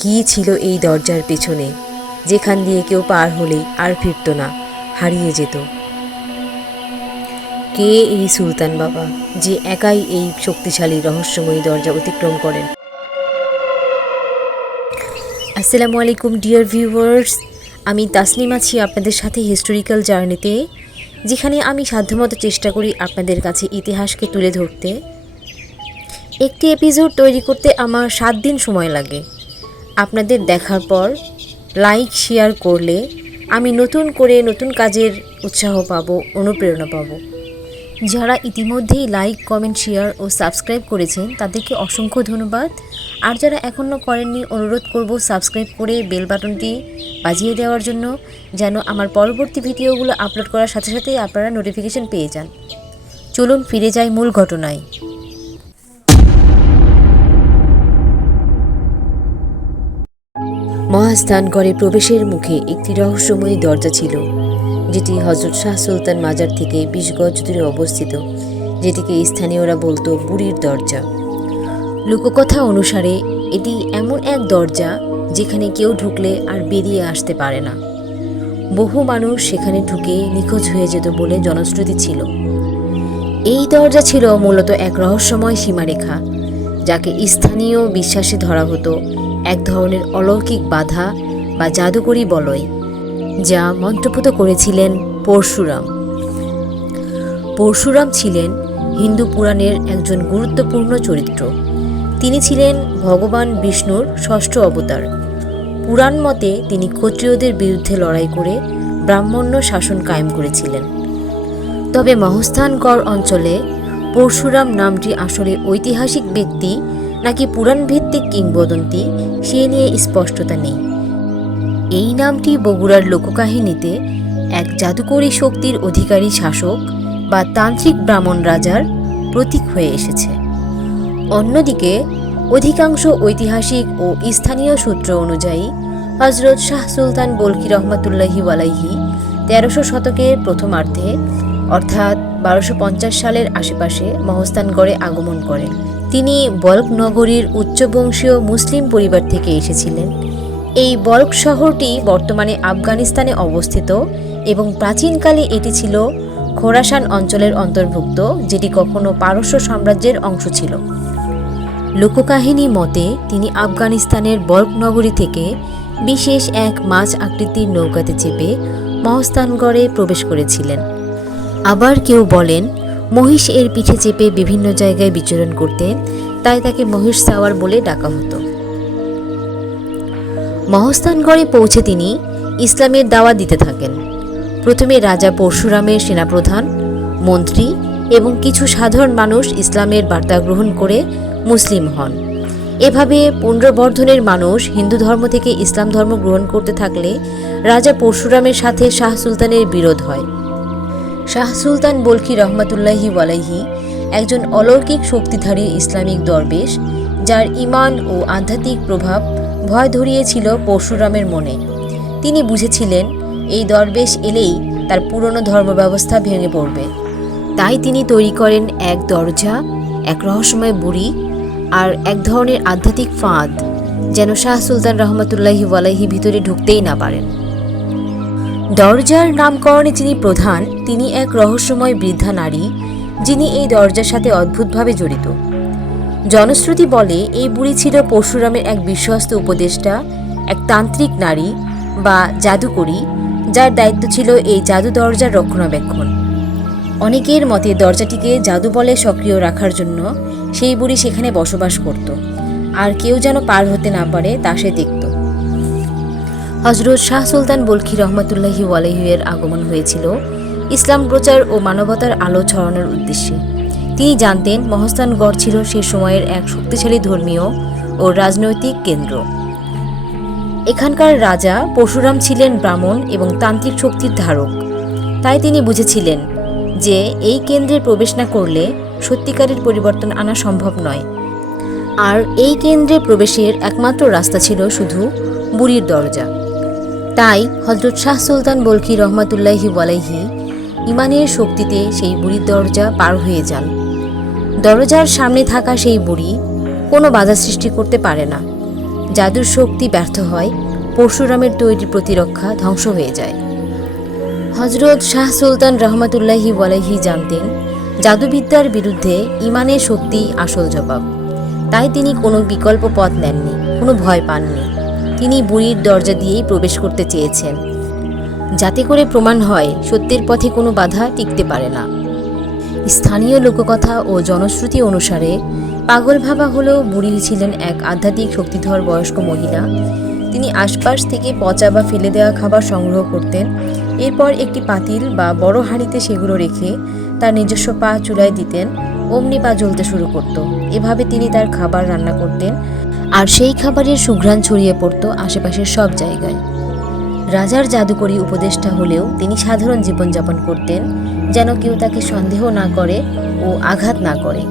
কী ছিল এই দরজার পেছনে? যেখান দিয়ে কেউ পার হলেই আর ফিরত না, হারিয়ে যেত। কে এই সুলতান বাবা, যে একাই এই শক্তিশালী রহস্যময়ী দরজা অতিক্রম করেন? আসসালামু আলাইকুম, ডিয়ার ভিউয়ার্স। আমি তাসনিম আছি আপনাদের সাথে হিস্টোরিক্যাল জার্নিতে, যেখানে আমি সাধ্যমতো চেষ্টা করি আপনাদের কাছে ইতিহাসকে তুলে ধরতে। একটি এপিসোড তৈরি করতে আমার সাত দিন সময় লাগে। আপনাদের দেখার পর লাইক, শেয়ার করলে আমি নতুন করে নতুন কাজের উৎসাহ পাবো, অনুপ্রেরণা পাবো। যারা ইতিমধ্যেই লাইক, কমেন্ট, শেয়ার ও সাবস্ক্রাইব করেছেন, তাদেরকে অসংখ্য ধন্যবাদ। আর যারা এখনও করেননি, অনুরোধ করব সাবস্ক্রাইব করে বেল বাটনটি বাজিয়ে দেওয়ার জন্য, যেন আমার পরবর্তী ভিডিওগুলো আপলোড করার সাথে সাথে আপনারা নোটিফিকেশন পেয়ে যান। চলুন ফিরে যাই মূল ঘটনায়। মহাস্থানগড়ে প্রবেশের মুখে একটি রহস্যময়ী দরজা ছিল, যেটি হজরত শাহ সুলতান মাজার থেকে বিশ গজ দূরে অবস্থিত, যেটিকে স্থানীয়রা বলতো বুড়ির দরজা। লোককথা অনুসারে, এটি এমন এক দরজা যেখানে কেউ ঢুকলে আর বেরিয়ে আসতে পারে না। বহু মানুষ সেখানে ঢুকে নিখোঁজ হয়ে যেত বলে জনশ্রুতি ছিল। এই দরজা ছিল মূলত এক রহস্যময় সীমারেখা, যাকে স্থানীয় বিশ্বাসে ধরা হতো এক ধরনের অলৌকিক বাধা বা জাদুকরী বলয়, যা মন্ত্রপুত করেছিলেন পরশুরাম। পরশুরাম ছিলেন হিন্দু পুরাণের একজন গুরুত্বপূর্ণ চরিত্র। তিনি ছিলেন ভগবান বিষ্ণুর ষষ্ঠ অবতার। পুরাণ মতে তিনি ক্ষত্রিয়দের বিরুদ্ধে লড়াই করে ব্রাহ্মণ্য শাসন কায়েম করেছিলেন। তবে মহস্থানগড় অঞ্চলে পরশুরাম নামটি আসলে ঐতিহাসিক ব্যক্তি নাকি পুরাণ ভিত্তিক কিংবদন্তি, সে নিয়ে স্পষ্টতা নেই। এই নামটি বগুড়ার লোককাহিনীতে এক জাদুকরী শক্তির অধিকারী শাসক বা তান্ত্রিক ব্রাহ্মণ রাজার প্রতীক হয়ে এসেছে। অন্যদিকে, অধিকাংশ ঐতিহাসিক ও স্থানীয় সূত্র অনুযায়ী হজরত শাহ সুলতান বলকি রহমতুল্লাহি ওয়ালাইহি তেরোশো শতকের প্রথমার্ধে, অর্থাৎ বারোশো সালের আশেপাশে মহস্তানগড়ে আগমন করেন। তিনি বল্ক নগরীর উচ্চবংশীয় মুসলিম পরিবার থেকে এসেছিলেন। এই বল্ক শহরটি বর্তমানে আফগানিস্তানে অবস্থিত এবং প্রাচীনকালে এটি ছিল খোরাসান অঞ্চলের অন্তর্ভুক্ত, যেটি কখনো পারস্য সাম্রাজ্যের অংশ ছিল। লোককাহিনী মতে, তিনি আফগানিস্তানের বল্ক নগরী থেকে বিশেষ এক মাছ আকৃতির নৌকাতে চেপে মহস্তানগড়ে প্রবেশ করেছিলেন। আবার কেউ বলেন মহিষ এর পিঠে চেপে বিভিন্ন জায়গায় বিচরণ করতেন তাই তাকে মহিষ সাওয়ার বলে ডাকা হতো। মহস্তানগড়ে পৌঁছে তিনি ইসলামের দাওয়া দিতে থাকেন। প্রথমে রাজা পরশুরামের সেনাপ্রধান, মন্ত্রী এবং কিছু সাধারণ মানুষ ইসলামের বার্তা গ্রহণ করে মুসলিম হন। এভাবে পুনর্বর্ধনের মানুষ হিন্দু ধর্ম থেকে ইসলাম ধর্ম গ্রহণ করতে থাকলে রাজা পরশুরামের সাথে শাহ সুলতানের বিরোধ হয়। শাহ সুলতান বলকি রহমতুল্লাহি ওয়ালাইহি একজন অলৌকিক শক্তিধারী ইসলামিক দরবেশ, যার ইমান ও আধ্যাত্মিক প্রভাব ভয় ধরিয়েছিল পরশুরামের মনে। তিনি বুঝেছিলেন, এই দরবেশ এলেই তার পুরনো ধর্ম ব্যবস্থা ভেঙে পড়বে। তাই তিনি তৈরি করেন এক দরজা, এক রহস্যময় বুড়ি আর এক ধরনের আধ্যাত্মিক ফাঁদ, যেন শাহ সুলতান রহমতুল্লাহি ওয়ালাইহি ভিতরে ঢুকতেই না পারেন। দরজার নামকরণে যিনি প্রধান তিনি এক রহস্যময় বৃদ্ধা নারী, যিনি এই দরজার সাথে অদ্ভুতভাবে জড়িত। জনশ্রুতি বলে, এই বুড়ি ছিল পরশুরামের এক বিশ্বস্ত উপদেষ্টা, এক তান্ত্রিক নারী বা জাদুকরী, যার দায়িত্ব ছিল এই জাদু দরজার রক্ষণাবেক্ষণ। অনেকের মতে দরজাটিকে জাদু বলে সক্রিয় রাখার জন্য সেই বুড়ি সেখানে বসবাস করত, আর কেউ যেন পার হতে না পারে তা সে দেখত। হজরত শাহ সুলতান বলখি রহমতুল্লাহি ওয়ালাইহুয়ের আগমন হয়েছিল ইসলাম প্রচার ও মানবতার আলো ছড়ানোর উদ্দেশ্যে। তিনি জানতেন মহস্তানগড় ছিল সে সময়ের এক শক্তিশালী ধর্মীয় ও রাজনৈতিক কেন্দ্র। এখানকার রাজা পরশুরাম ছিলেন ব্রাহ্মণ এবং তান্ত্রিক শক্তির ধারক। তাই তিনি বুঝেছিলেন যে, এই কেন্দ্রে প্রবেশ না করলে সত্যিকারের পরিবর্তন আনা সম্ভব নয়। আর এই কেন্দ্রে প্রবেশের একমাত্র রাস্তা ছিল শুধু বুড়ির দরজা। তাই হজরত শাহ সুলতান বলকি রহমাতুল্লাহি ওয়ালাইহি ইমানের শক্তিতে সেই বুড়ির দরজা পার হয়ে যান। দরজার সামনে থাকা সেই বুড়ি কোনো বাধা সৃষ্টি করতে পারে না। জাদুর শক্তি ব্যর্থ হয়, পরশুরামের তৈরি প্রতিরক্ষা ধ্বংস হয়ে যায়। হজরত শাহ সুলতান রহমতুল্লাহি ওয়ালাহি জানতেন, জাদুবিদ্যার বিরুদ্ধে ইমানের শক্তি আসল জবাব। তাই তিনি কোনো বিকল্প পথ নেননি, কোনো ভয় পাননি। তিনি বুড়ির দরজা দিয়েই প্রবেশ করতে চেয়েছেন। যাতে করে প্রমাণ হয় সত্যের পথে কোনো বাধা টিকতে পারে না। স্থানীয় লোককথা ও জনশ্রুতি অনুসারে পাগল ভাবা হলেও বুড়ি ছিলেন এক আধ্যাত্মিক শক্তিধর বয়স্ক মহিলা। তিনি আশপাশ থেকে পচা বা ফেলে দেওয়া খাবার সংগ্রহ করতেন। এরপর একটি পাতিল বা বড় হাঁড়িতে সেগুলো রেখে তার নিজস্ব পা চুলায় দিতেন, অমনি পা জ্বলতে শুরু করত। এভাবে তিনি তার খাবার রান্না করতেন। আর সেই খাবারের সুঘ্রাণ ছড়িয়ে পড়ত আশেপাশের সব জায়গায়। রাজার জাদুকরী উপদেষ্টা হলেও তিনি সাধারণ জীবনযাপন করতেন, যেন কেউ তাকে সন্দেহ না করে ও আঘাত না করে।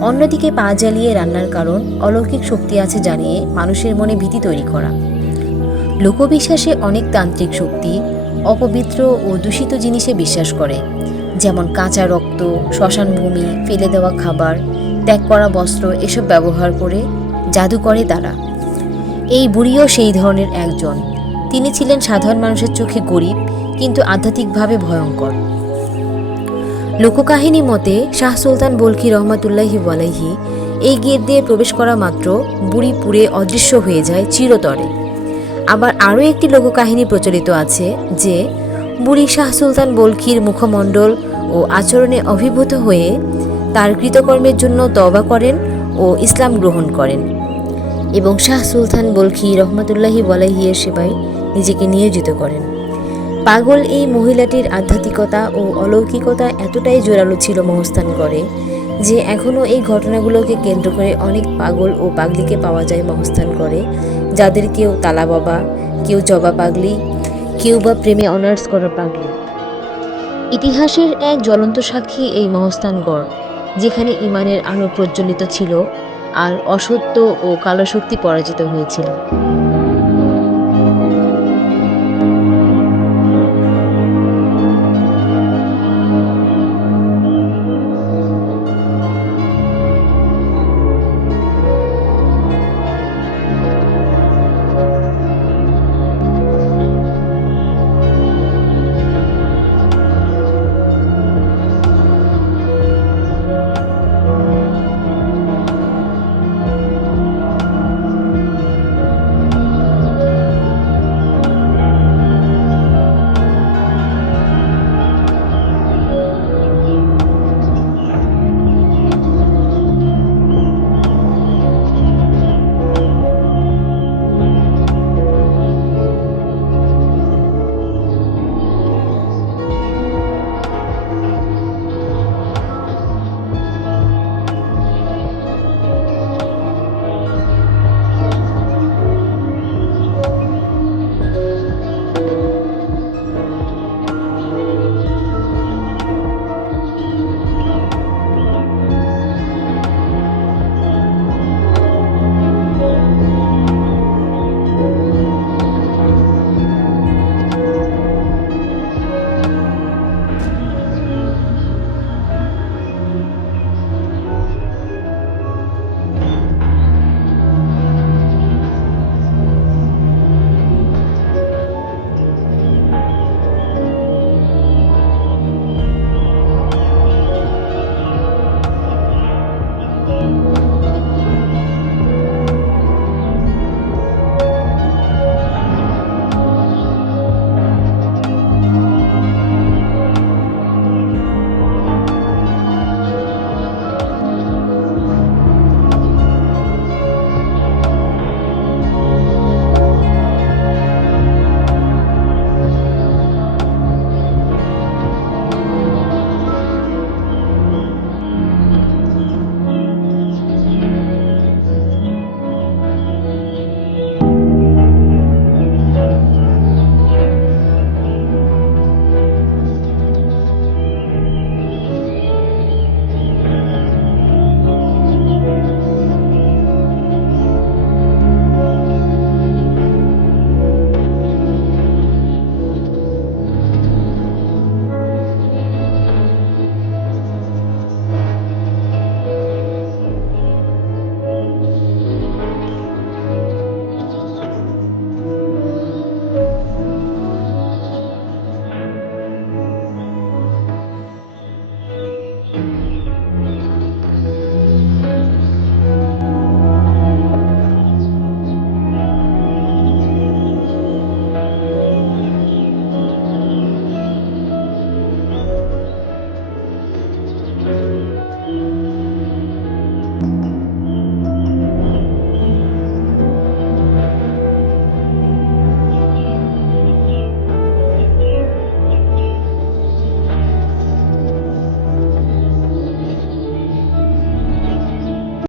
অন্যদিকে পা জ্বালিয়ে রান্নার কারণ অলৌকিক শক্তি আছে জানিয়ে মানুষের মনে ভীতি তৈরি করা। লোকবিশ্বাসে অনেক তান্ত্রিক শক্তি অপবিত্র ও দূষিত জিনিসে বিশ্বাস করে, যেমন কাঁচা রক্ত, শ্মশান ভূমি, ফেলে দেওয়া খাবার, ত্যাগ করা বস্ত্র এসব ব্যবহার করে জাদু করে তারা। এই বুড়িও সেই ধরনের একজন। তিনি ছিলেন সাধারণ মানুষের চোখে গরিব, কিন্তু আধ্যাত্মিকভাবে ভয়ঙ্কর। লোককাহিনী মতে, শাহ সুলতান বলকি রহমতুল্লাহি ওয়ালাহি এই গেট দিয়ে প্রবেশ করা মাত্র বুড়ি পুড়ে অদৃশ্য হয়ে যায় চিরতরে। আবার আরও একটি লোককাহিনী প্রচলিত আছে, যে বুড়ি শাহ সুলতান বলকির মুখমণ্ডল ও আচরণে অভিভূত হয়ে তার কৃতকর্মের জন্য তবা করেন ও ইসলাম গ্রহণ করেন। এবং শাহ সুলতান বলখি রহমতুল্লাহি ওয়ালাহিয়ের সেবায় নিজেকে নিয়োজিত করেন। পাগল এই মহিলাটির আধ্যাত্মিকতা ও অলৌকিকতা এতটাই জোরালো ছিল মহস্থান করে যে এখনও এই ঘটনাগুলোকে কেন্দ্র করে অনেক পাগল ও পাগলিকে পাওয়া যায় মহস্থান করে, যাদের কেউ তালা বাবা, কেউ জবা পাগলি, কেউ বা প্রেমে অনার্স করা পাগলি। ইতিহাসের এক জ্বলন্ত সাক্ষী এই মহস্থানগড় যেখানে ইমানের আলো প্রজ্বলিত ছিল আর অসত্য ও কালো শক্তি পরাজিত হয়েছিল।